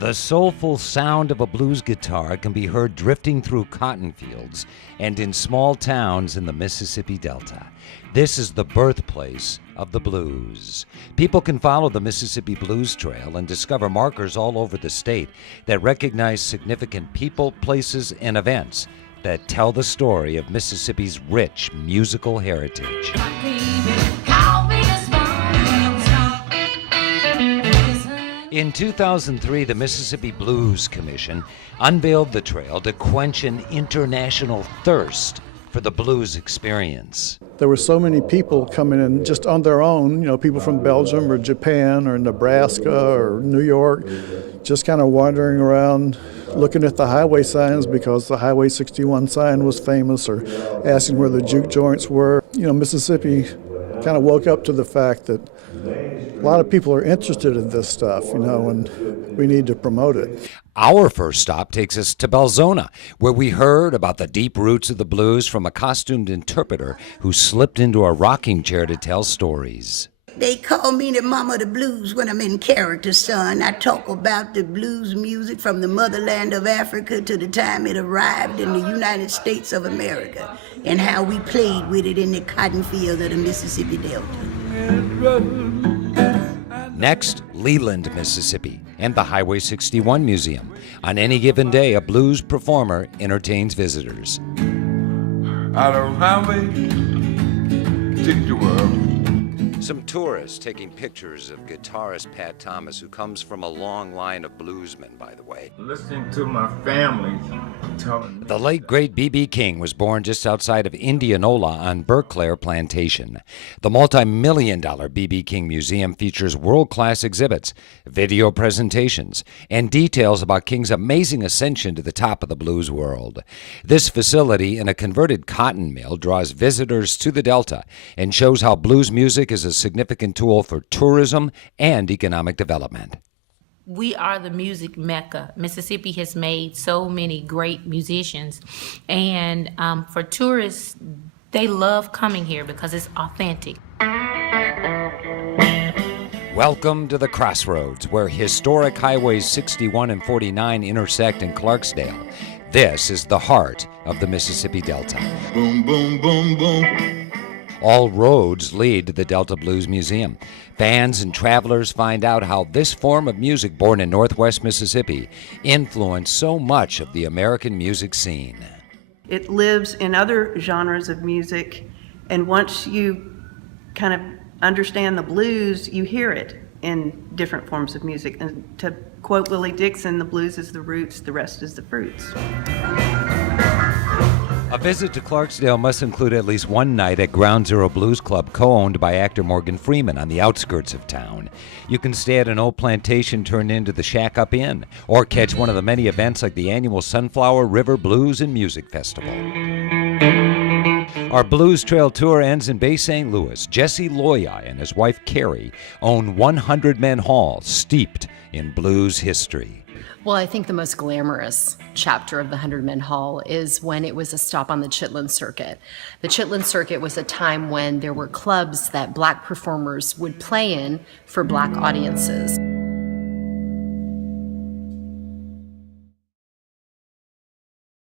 The soulful sound of a blues guitar can be heard drifting through cotton fields and in small towns in the Mississippi Delta. This is the birthplace of the blues. People can follow the Mississippi Blues Trail and discover markers all over the state that recognize significant people, places, and events that tell the story of Mississippi's rich musical heritage. In 2003, the Mississippi Blues Commission unveiled the trail to quench an international thirst for the blues experience. There were so many people coming in just on their own, people from Belgium or Japan or Nebraska or New York, just kind of wandering around looking at the highway signs because the Highway 61 sign was famous, or asking where the juke joints were. Mississippi kind of woke up to the fact that a lot of people are interested in this stuff, and we need to promote it. Our first stop takes us to Belzoni, where we heard about the deep roots of the blues from a costumed interpreter who slipped into a rocking chair to tell stories. They call me the mama of the blues when I'm in character, son. I talk about the blues music from the motherland of Africa to the time it arrived in the United States of America, and how we played with it in the cotton field of the Mississippi Delta. Next, Leland, Mississippi, and the Highway 61 Museum. On any given day, a blues performer entertains visitors. Out of highway, take the world. Some tourists taking pictures of guitarist Pat Thomas, who comes from a long line of bluesmen, by the way. Listening to my family telling me. The late, great B.B. King was born just outside of Indianola on Berkeley Plantation. The multi-million-dollar B.B. King Museum features world-class exhibits, video presentations, and details about King's amazing ascension to the top of the blues world. This facility in a converted cotton mill draws visitors to the Delta and shows how blues music is a significant tool for tourism and economic development. We are the music mecca. Mississippi has made so many great musicians, and for tourists, they love coming here because it's authentic. Welcome to the Crossroads, where historic highways 61 and 49 intersect in Clarksdale. This is the heart of the Mississippi Delta. Boom, boom, boom, boom. All roads lead to the Delta Blues Museum. Fans and travelers find out how this form of music, born in Northwest Mississippi, influenced so much of the American music scene. It lives in other genres of music, and once you kind of understand the blues, you hear it in different forms of music. And to quote Willie Dixon, the blues is the roots, the rest is the fruits. A visit to Clarksdale must include at least one night at Ground Zero Blues Club, co-owned by actor Morgan Freeman, on the outskirts of town. You can stay at an old plantation turned into the Shack Up Inn, or catch one of the many events like the annual Sunflower River Blues and Music Festival. Our Blues Trail tour ends in Bay St. Louis. Jesse Loya and his wife Carrie own 100 Men Hall, steeped in blues history. Well, I think the most glamorous chapter of the 100 Men Hall is when it was a stop on the Chitlin Circuit. The Chitlin Circuit was a time when there were clubs that black performers would play in for black audiences.